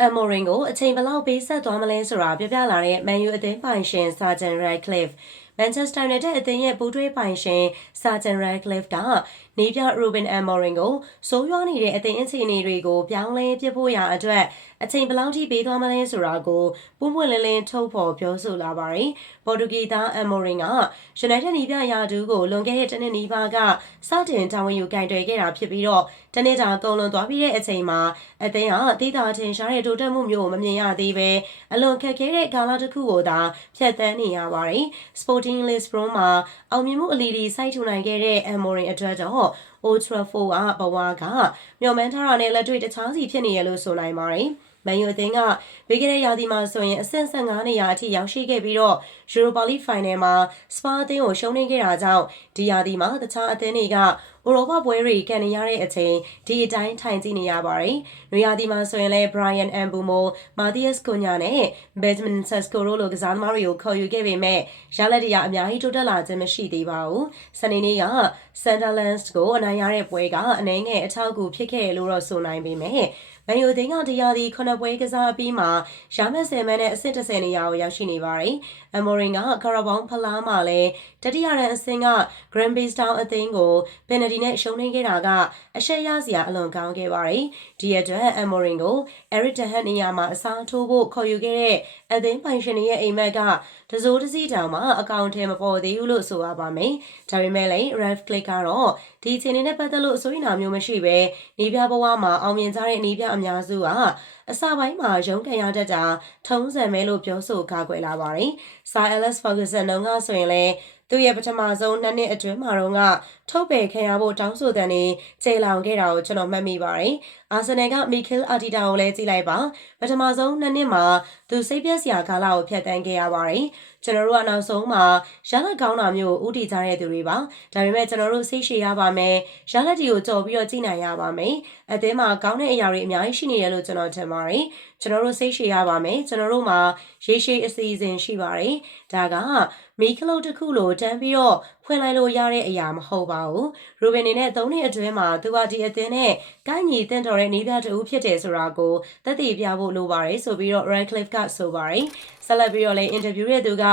အမ်မိုရင်ကိုအချိန်ဘလောက်ပေးဆက်သွားမလဲဆိုတာပြပြလာတဲ့မန်ယူအသင်းပိုင်ရှင်ဆာဂျန်ရိုက်ကလစ်မန်ချက်စတာယူနိုက်တက်အသင်းရဲ့ပူးတွဲပိုင်ရှင်ဆာဂျန်ရိုက်ကလစ်က နေပြရူဘင်အမ်မိုရင်ကိုစိုးရွားနေတဲ့အသင်းအခြေအနေတွေကိုပြောင်းလဲပြဖို့ရာအတွက်အချိန်ဘလောက်ထိပေးသွားမလဲဆိုတာကိုပုံပွင့်လင်းလင်းထုတ်ဖော်ပြောဆိုလာပါတယ်။ပေါ်တူဂီသားအမ်မိုရင်ကယူနိုက်တက်နီးပြရာဒူးကိုလွန်ခဲ့တဲ့တနှစ်နီးပါးကစတင်တာဝန်ယူကင်တွယ်ခဲ့တာဖြစ်ပြီးတော့တနေ့တာကုန်လွန်သွားပြီးတဲ့အချိန်မှာအသင်းကတိတာထင်ရှားတဲ့တိုးတက်မှုမျိုးကိုမမြင်ရသေးပဲအလွန်ခက်ခဲတဲ့ကာလတစ်ခုကိုသာဖြတ်သန်းနေရပါတယ်။ Sporting Lisbon မှာအောင်မြင်မှုအလီလီစိုက်ထူနိုင်ခဲ့တဲ့အမ်မိုရင်အတွက်တော့ Old Trafford ကဘဝကမျှော်မှန်းထားတာနဲ့လက်တွေ့တခြားစီဖြစ်နေရလို့ဆိုနိုင်ပါတယ်။မန်ယူအသင်းကဘေးကတဲ့ရာသီမှာဆိုရင်အဆင့်15နေရာအထိရောက်ရှိခဲ့ပြီးတော့ Europa League Final မှာစပါအသင်းကိုရှုံးနိမ့်ခဲ့တာကြောင့်ဒီရာသီမှာတခြားအသင်းတွေကဥရောပပွဲတွေကန်နေရတဲ့အချိန်ဒီအတိုင်းထိုင်ကြည့်နေရပါတယ်။နွေရာသီမှာဆိုရင်လည်း Brian Mbumo, Matthias Cunha နဲ့ Benjamin Sesko တို့လိုကစားသမားတွေကိုခေါ်ယူခဲ့ပေမဲ့ရလက်တရားအများကြီးတိုးတက်လာခြင်းမရှိသေးပါဘူး။စနေနေ့က Sunderland ကိုအနိုင်ရတဲ့ပွဲကအနှဲငယ်အထောက်အကူဖြစ်ခဲ့တယ်လို့တော့ဆိုနိုင်ပေမဲ့မန်ယူသင်းကတရားဒီခုနှစ်ပွဲကစားပြီးမှရမတ်ဆယ်မန်းနဲ့အဆင့်30နေရာကိုရောက်ရှိနေပါတယ်။အမော်ရင်ကကာရာဘောင်းဖလားမှာလည်းတတိယရန်အဆင့်က Grand Base Town အသင်းကိုပယ်နတီနဲ့ရှုံးနိမ့်ခဲ့တာကအရှက်ရစရာအလွန်ကောင်းခဲ့ပါတယ်။ဒီအတွက်အမော်ရင်ကို Eric Ten Hag နေရာမှာအစားထိုးဖို့ခေါ်ယူခဲ့တဲ့အသင်းပိုင်ရှင်ရဲ့အိမ်မက်ကတစိုးတစည်းတောင်မှအကောင့်ထဲမပေါ်သေးဘူးလို့ဆိုရပါမယ်။ဒါပေမဲ့လည်း Ralph Click ကတော့ဒီအခြေအနေနဲ့ပတ်သက်လို့အစိုးရနာမျိုးမရှိဘဲနေပြဘဝမှာအောင်မြင်ကြတဲ့နေပြအများစုက အစပိုင်းမှာရုန်းကန်ရတတ်တာထုံးစံပဲလို့ပြောဆိုကာကွယ်လာပါတယ်။ Sir Alex Ferguson ကဆိုရင်လည်းသူရဲ့ပထမဆုံးနှစ်နှစ်အတွင်းမှာတော့ကထုတ်ပယ်ခံရဖို့တောင်းဆိုတဲ့နေကျေလောင်ခဲ့တာကိုကျွန်တော်မှတ်မိပါတယ်။ အာဆင်နယ်ကမီကယ်အာတီတာကိုလည်းကြည့်လိုက်ပါ။ပထမဆုံးနှစ်နှစ်မှာသူစိတ်ပြက်စရာကာလကိုဖျက်ဆီးခဲ့ရပါတယ်။ကျွန်တော်တို့ကနောက်ဆုံးမှာရလက်ကောင်းတာမျိုးကိုဥတီကြတဲ့သူတွေပါ။ဒါပေမဲ့ကျွန်တော်တို့စိတ်ရှည်ရပါမယ်။ရလက်တီကိုကြော်ပြီးတော့ကြည့်နိုင်ရပါမယ်။အသင်းမှာကောင်းတဲ့အရာတွေအများကြီးရှိနေရလို့ကျွန်တော်ထင်ပါတယ်။ ကျွန်တော်တို့စိတ်ရှည်ရပါမယ်။ကျွန်တော်တို့မှာရေရှည်အစီအစဉ်ရှိပါတယ်။ဒါကမီခလုတ်တစ်ခုလိုတန်းပြီးတော့ဖွင့်လိုက်လို့ရတဲ့အရာမဟုတ်ပါဘူး။ရူဘင်နေနဲ့သုံးနှစ်အတွင်းမှာသူကဒီအသင်းနဲ့ကိုင်းညီတင့်တော်တဲ့နေပြတူဖြစ်တယ်ဆိုတာကိုသက်သေပြဖို့လိုပါတယ်ဆိုပြီးတော့ Radcliffe ကဆိုပါတယ်။ဆက်လက်ပြီးတော့လည်းအင်တာဗျူးရဲ့သူက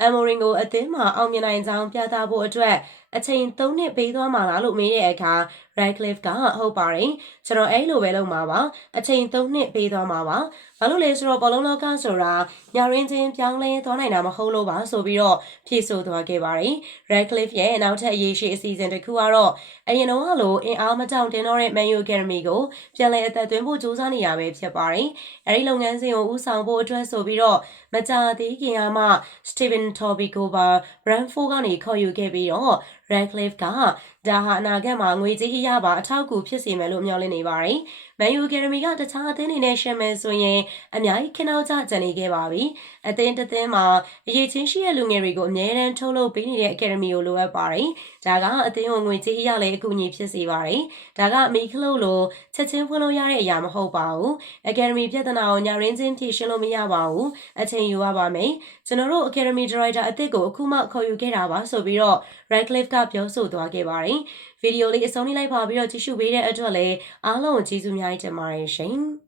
အမ်မိုရင်ကိုအသင်းမှာအောင်မြင်နိုင်ကြောင်းပြသဖို့အတွက် အချိန်၃နှစ်ပေးသွားမှာလားလို့မေးတဲ့အခါ Radcliffe ကဟုတ်ပါတယ်ကျွန်တော်အဲ့လိုပဲလုပ်မှာပါအချိန်၃နှစ်ပေးသွားမှာပါဘာလို့လဲဆိုတော့ဘောလုံးလောကဆိုတာညာရင်းချင်းပြောင်းလဲသွားနိုင်တာမဟုတ်လို့ပါဆိုပြီးတော့ဖြေဆိုသွားခဲ့ပါတယ် Radcliffe ရဲ့နောက်ထပ်အရေးရှိအစီအစဉ်တစ်ခုကတော့အရင်တော့လိုအင်အားမကြောင်တင်တော့တဲ့ Man U Academy ကိုပြန်လည်အသက်သွင်းဖို့ကြိုးစားနေရပဲဖြစ်ပါတယ်အဲဒီလုပ်ငန်းစဉ်ကိုဦးဆောင်ဖို့အတွက်ဆိုပြီးတော့မကြာသေးခင်ကမှ Steven Tobico ပါ Brentford ကနေခေါ်ယူခဲ့ပြီးတော့ Radcliffe. က ဒါဟာအနာဂတ်မှာငွေကြေးအရပါအထောက်အကူဖြစ်စေမယ်လို့မျှော်လင့်နေပါတယ်။ Man U Academy ကတခြားအသင်းတွေနဲ့ရှင်းမယ်ဆိုရင်အများကြီးခင်းနောက်ကျကျန်နေခဲ့ပါပြီ။အသင်းတစ်သင်းမှာအရေးချင်းရှိတဲ့လူငယ်တွေကိုအမြဲတမ်းထုတ်လုပ်ပေးနေတဲ့ Academy ကိုလိုအပ်ပါတယ်။ဒါကအသင်းကိုငွေကြေးအရလည်းအကူအညီဖြစ်စေပါတယ်။ဒါကမီခလုတ်လိုချက်ချင်းဖွင့်လို့ရတဲ့အရာမဟုတ်ပါဘူး။ Academy ပြဿနာကိုညာရင်းချင်းဖြေရှင်းလို့မရပါဘူး။အချိန်ယူရပါမယ်။ကျွန်တော်တို့ Academy Director အသစ်ကိုအခုမှခေါ်ယူခဲ့တာပါဆိုပြီးတော့ Radcliffe ကပြောဆိုသွားခဲ့ပါတယ်။ဗီဒီယိုလေးအဆုံးလေးလိုက်ပါပြီးတော့ကြည့်ရှုပေးတဲ့အတွက်လည်းအားလုံးကိုကျေးဇူးအများကြီးတင်ပါတယ်ရှင်။